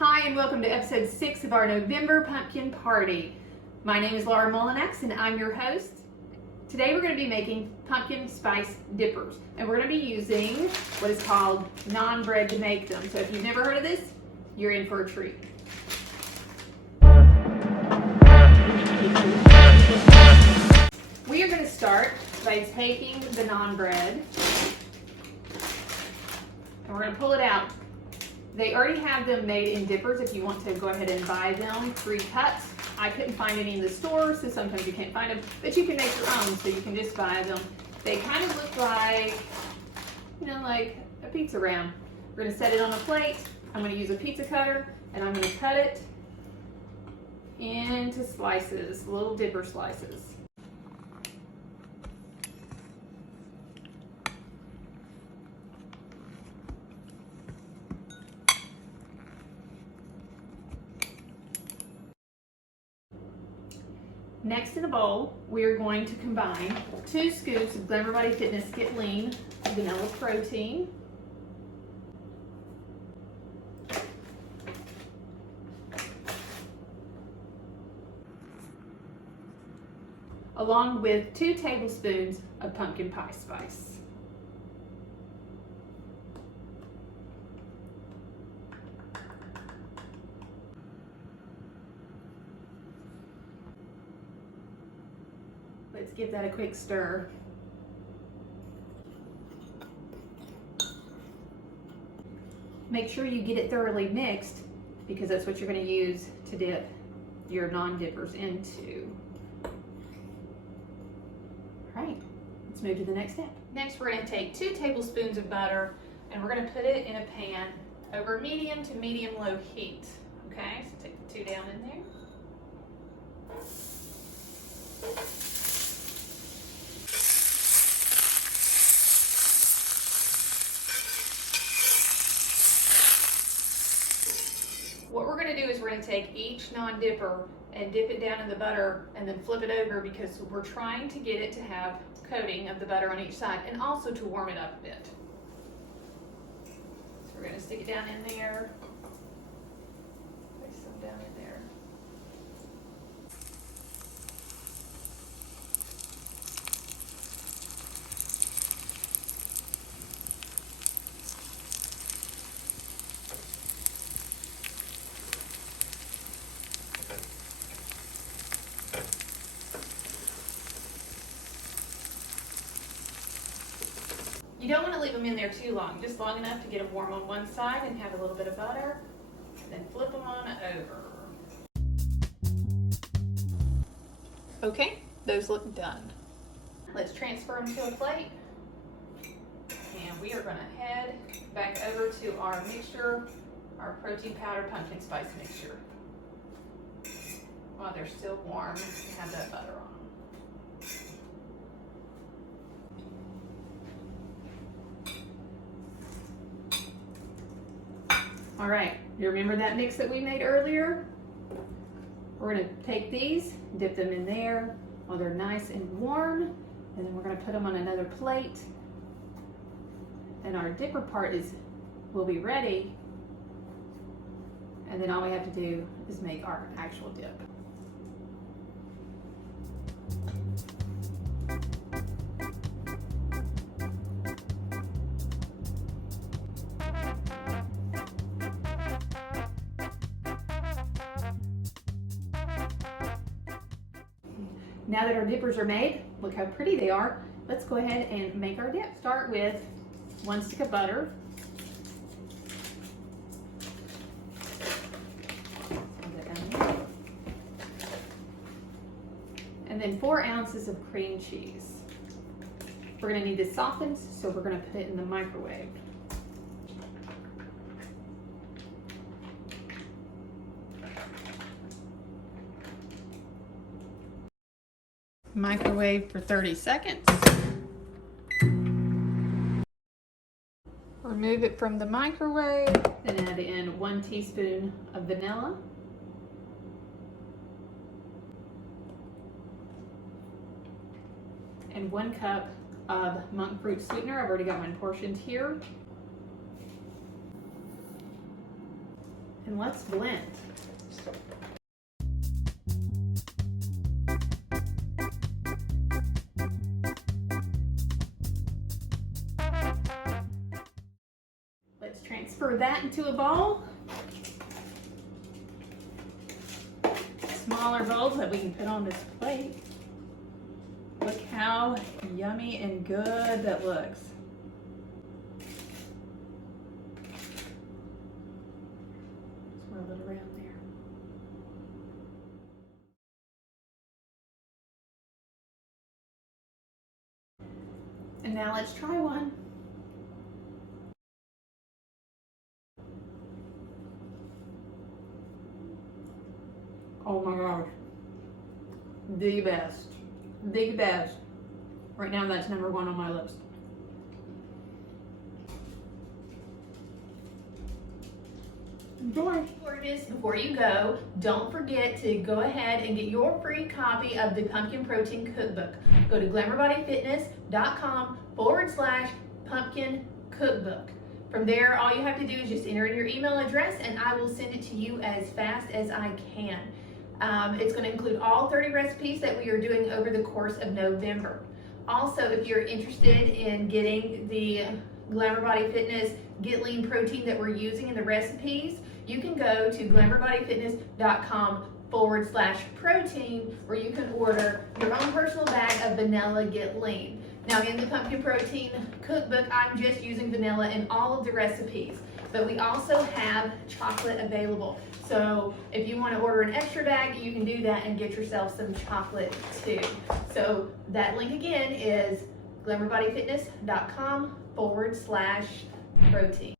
Hi, and welcome to episode 6 of our November Pumpkin Party. My name is Laura Mullinax, and I'm your host. Today we're going to be making pumpkin spice dippers, and we're going to be using what is called non-bread to make them. So if you've never heard of this, you're in for a treat. We are going to start by taking the non-bread, and we're going to pull it out. They already have them made in dippers if you want to go ahead and buy them pre-cut. I couldn't find any in the store, so sometimes you can't find them, but you can make your own, so you can just buy them. They kind of look like, like a pizza round. We're gonna set it on a plate. I'm gonna use a pizza cutter, and I'm gonna cut it into slices, little dipper slices. Next in a bowl, we are going to combine 2 scoops of Glamour Body Fitness Get Lean vanilla protein, along with 2 tablespoons of pumpkin pie spice. Let's give that a quick stir. Make sure you get it thoroughly mixed because that's what you're going to use to dip your non-dippers into. All right, let's move to the next step. Next, we're going to take 2 tablespoons of butter and we're going to put it in a pan over medium to medium-low heat. Okay, so take the 2 down in there. What we're going to do is we're going to take each non-dipper and dip it down in the butter and then flip it over because we're trying to get it to have coating of the butter on each side and also to warm it up a bit. So we're going to stick it down in there. Place some down in there. You don't want to leave them in there too long, just long enough to get them warm on one side and have a little bit of butter, and then flip them on over. Okay, those look done. Let's transfer them to a plate, and we are going to head back over to our mixture, our protein powder pumpkin spice mixture. While they're still warm, and have that butter on them. All right, you remember that mix that we made earlier? We're gonna take these, dip them in there while they're nice and warm, and then we're gonna put them on another plate. And our dipper part will be ready. And then all we have to do is make our actual dip. Now that our dippers are made, look how pretty they are. Let's go ahead and make our dip. Start with 1 stick of butter. And then 4 ounces of cream cheese. We're going to need this softened, so we're going to put it in the microwave. Microwave for 30 seconds. Remove it from the microwave, then add in 1 teaspoon of vanilla. And 1 cup of monk fruit sweetener. I've already got mine portioned here. And let's blend. Let's transfer that into a bowl. Smaller bowls that we can put on this plate. Look how yummy and good that looks. Swirl it around there. And now let's try one. Oh my gosh. The best. The best. Right now that's number one on my list. Enjoy. Before you go, don't forget to go ahead and get your free copy of the Pumpkin Protein Cookbook. Go to glamourbodyfitness.com/pumpkin cookbook. From there, all you have to do is just enter in your email address and I will send it to you as fast as I can. It's going to include all 30 recipes that we are doing over the course of November. Also, if you're interested in getting the Glamour Body Fitness Get Lean protein that we're using in the recipes, you can go to glamourbodyfitness.com/protein where you can order your own personal bag of vanilla Get Lean. Now in the Pumpkin Protein Cookbook, I'm just using vanilla in all of the recipes, but we also have chocolate available. So if you want to order an extra bag, you can do that and get yourself some chocolate too. So that link again is glamourbodyfitness.com/protein.